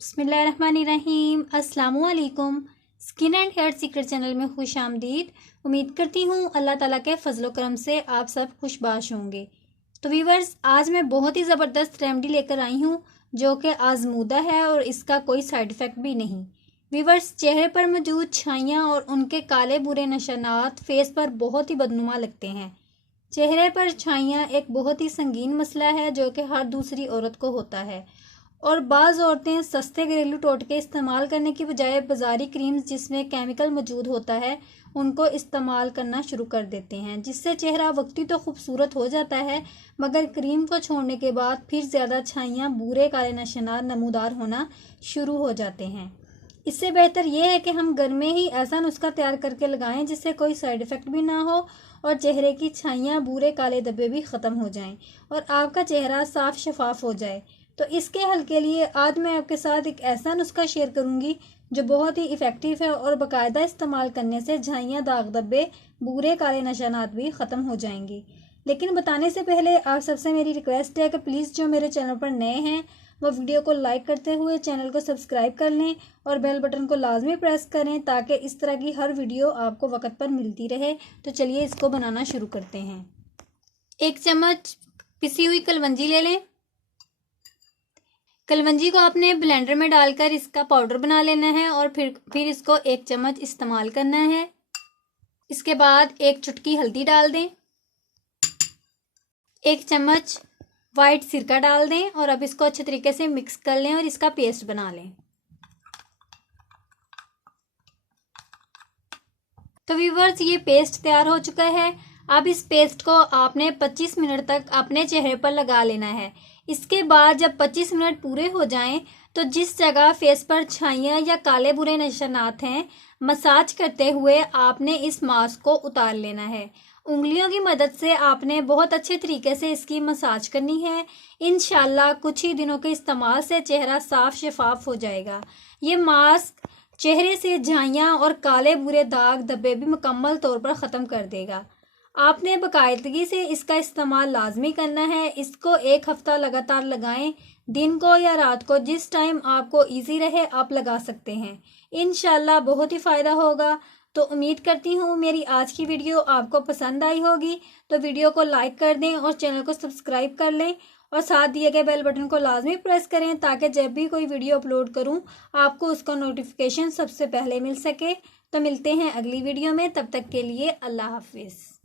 बिस्मिल्लाहिर्रहमानिर्रहीम। अस्सलामुअलैकुम। Skin and hair secret channel में खुश आमदीद। उम्मीद करती हूँ अल्लाह ताला के फजलो करम से आप सब खुशबाश होंगे। तो व्यूवर्स, आज मैं बहुत ही ज़बरदस्त रेमेडी लेकर आई हूँ जो कि आजमूदा है और इसका कोई साइड इफ़ेक्ट भी नहीं। व्यूवर्स, चेहरे पर मौजूद छाइयाँ और उनके काले बुरे निशानात फेस पर बहुत ही बदनुमा लगते हैं। चेहरे पर छाइयाँ एक बहुत ही संगीन मसला है जो कि हर दूसरी औरत को होता है और बाज़ औरतें सस्ते घरेलू टोटके इस्तेमाल करने की बजाय बाज़ारी क्रीम्स जिसमें केमिकल मौजूद होता है उनको इस्तेमाल करना शुरू कर देते हैं, जिससे चेहरा वक्ती तो खूबसूरत हो जाता है मगर क्रीम को छोड़ने के बाद फिर ज़्यादा छाइयाँ, बुरे काले निशानात नमूदार होना शुरू हो जाते हैं। इससे बेहतर यह है कि हम घर में ही ऐसा नुस्खा तैयार करके लगाएं जिससे कोई साइड इफ़ेक्ट भी ना हो और चेहरे की छाइयाँ, बुरे काले धब्बे भी ख़त्म हो जाएं और आपका चेहरा साफ शफाफ हो जाए। तो इसके हल के लिए आज मैं आपके साथ एक ऐसा नुस्खा शेयर करूंगी जो बहुत ही इफ़ेक्टिव है और बाकायदा इस्तेमाल करने से झाइयाँ, दाग धब्बे, बुरे काले निशानात भी ख़त्म हो जाएंगी। लेकिन बताने से पहले आप सबसे मेरी रिक्वेस्ट है कि प्लीज़ जो मेरे चैनल पर नए हैं वो वीडियो को लाइक करते हुए चैनल को सब्सक्राइब कर लें और बेल बटन को लाजमी प्रेस करें ताकि इस तरह की हर वीडियो आपको वक्त पर मिलती रहे। तो चलिए इसको बनाना शुरू करते हैं। 1 चम्मच पिसी हुई कलवंजी ले लें। कलवंजी को आपने ब्लेंडर में डालकर इसका पाउडर बना लेना है और फिर इसको 1 चम्मच इस्तेमाल करना है। इसके बाद 1 चुटकी हल्दी डाल दें, 1 चम्मच वाइट सिरका डाल दें और अब इसको अच्छे तरीके से मिक्स कर लें और इसका पेस्ट बना लें। तो व्यूवर्स, ये पेस्ट तैयार हो चुका है। अब इस पेस्ट को आपने 25 मिनट तक अपने चेहरे पर लगा लेना है। इसके बाद जब 25 मिनट पूरे हो जाएं तो जिस जगह फेस पर छाइयाँ या काले बुरे निशानात हैं, मसाज करते हुए आपने इस मास्क को उतार लेना है। उंगलियों की मदद से आपने बहुत अच्छे तरीके से इसकी मसाज करनी है। इंशाल्लाह कुछ ही दिनों के इस्तेमाल से चेहरा साफ शफाफ हो जाएगा। ये मास्क चेहरे से झाइयाँ और काले बुरे दाग धब्बे भी मुकम्मल तौर पर ख़त्म कर देगा। आपने बाकायदगी से इसका इस्तेमाल लाजमी करना है। इसको 1 हफ्ता लगातार लगाएं, दिन को या रात को, जिस टाइम आपको इजी रहे आप लगा सकते हैं। इंशाल्लाह बहुत ही फ़ायदा होगा। तो उम्मीद करती हूँ मेरी आज की वीडियो आपको पसंद आई होगी। तो वीडियो को लाइक कर दें और चैनल को सब्सक्राइब कर लें और साथ दिए गए बेल बटन को लाजमी प्रेस करें ताकि जब भी कोई वीडियो अपलोड करूं आपको उसका नोटिफिकेशन सबसे पहले मिल सके। तो मिलते हैं अगली वीडियो में, तब तक के लिए अल्लाह हाफिज़।